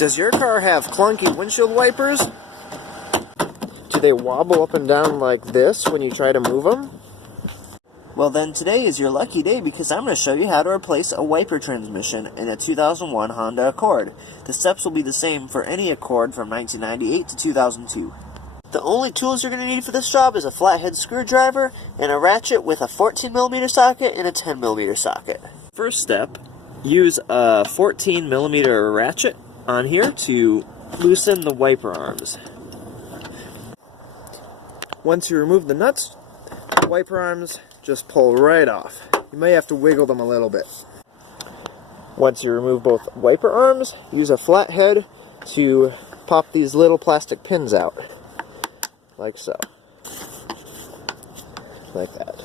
Does your car have clunky windshield wipers? Do they wobble up and down like this when you try to move them? Well then, today is your lucky day because I'm going to show you how to replace a wiper transmission in a 2001 Honda Accord. The steps will be the same for any Accord from 1998 to 2002. The only tools you're going to need for this job is a flathead screwdriver and a ratchet with a 14mm socket and a 10mm socket. First step, use a 14mm ratchet on here to loosen the wiper arms. Once you remove the nuts, the wiper arms just pull right off. You may have to wiggle them a little bit. Once you remove both wiper arms, use a flathead to pop these little plastic pins out. Like so. Like that.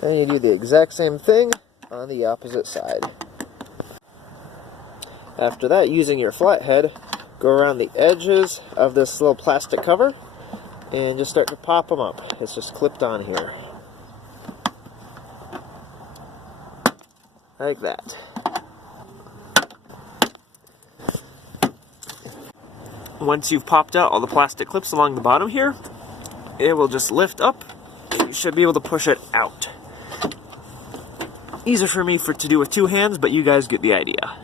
Then you do the exact same thing on the opposite side. After that, using your flathead, go around the edges of this little plastic cover and just start to pop them up. It's just clipped on here. Like that. Once you've popped out all the plastic clips along the bottom here, it will just lift up and you should be able to push it out. Easier for me to do with two hands, but you guys get the idea.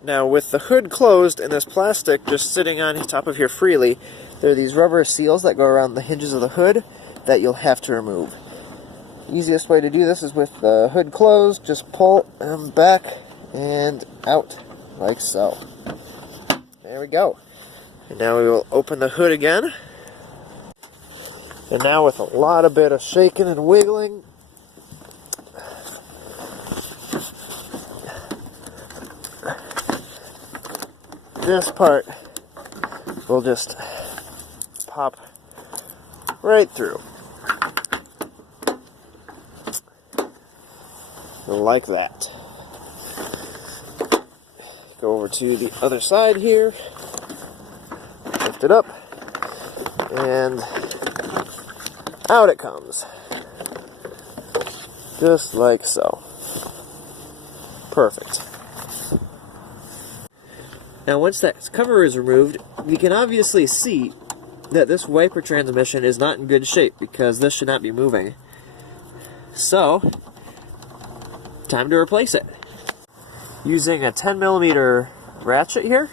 Now with the hood closed and this plastic just sitting on top of here freely, there are these rubber seals that go around the hinges of the hood that you'll have to remove. Easiest way to do this is with the hood closed, just pull them back and out, like so. There we go. And now we will open the hood again. And now with a bit of shaking and wiggling, this part will just pop right through. Like that. Go over to the other side here, lift it up, and out it comes. Just like so. Perfect. Now once that cover is removed, we can obviously see that this wiper transmission is not in good shape because this should not be moving. So, time to replace it. Using a 10mm ratchet here,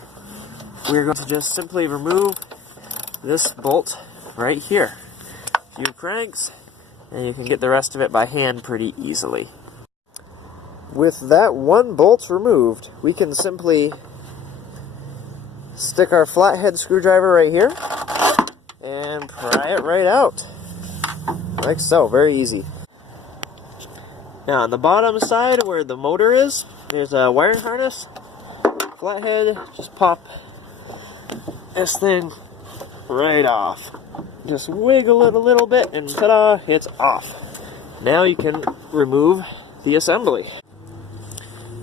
we're going to just simply remove this bolt right here. A few cranks, and you can get the rest of it by hand pretty easily. With that one bolt removed, we can simply stick our flathead screwdriver right here and pry it right out. Like so, very easy. Now on the bottom side where the motor is, there's a wiring harness. Flathead, just pop this thing right off. Just wiggle it a little bit and ta-da, it's off. Now you can remove the assembly.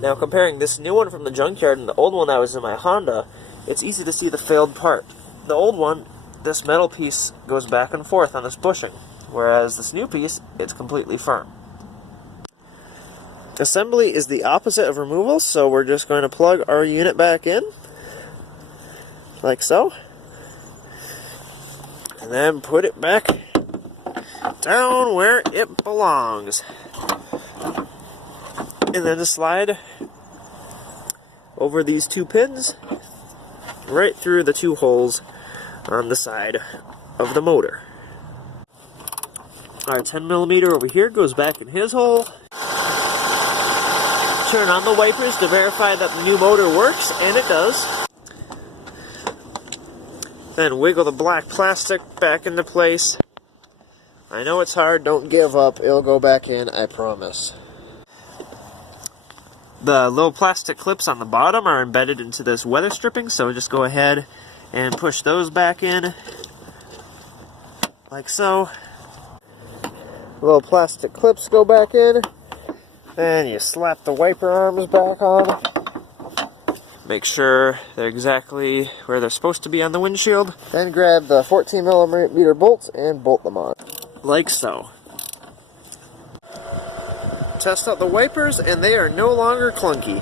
Now comparing this new one from the junkyard and the old one that was in my Honda, it's easy to see the failed part. The old one, this metal piece goes back and forth on this bushing, whereas this new piece, it's completely firm. Assembly is the opposite of removal, so we're just going to plug our unit back in, like so, and then put it back down where it belongs. And then just slide over these two pins right through the two holes on the side of the motor. Our 10mm over here goes back in his hole. Turn on the wipers to verify that the new motor works, and it does. Then wiggle the black plastic back into place. I know it's hard, don't give up, it'll go back in, I promise. The little plastic clips on the bottom are embedded into this weather stripping, so just go ahead and push those back in, like so. Little plastic clips go back in, and you slap the wiper arms back on. Make sure they're exactly where they're supposed to be on the windshield. Then grab the 14mm bolts and bolt them on, like so. Test out the wipers, and they are no longer clunky.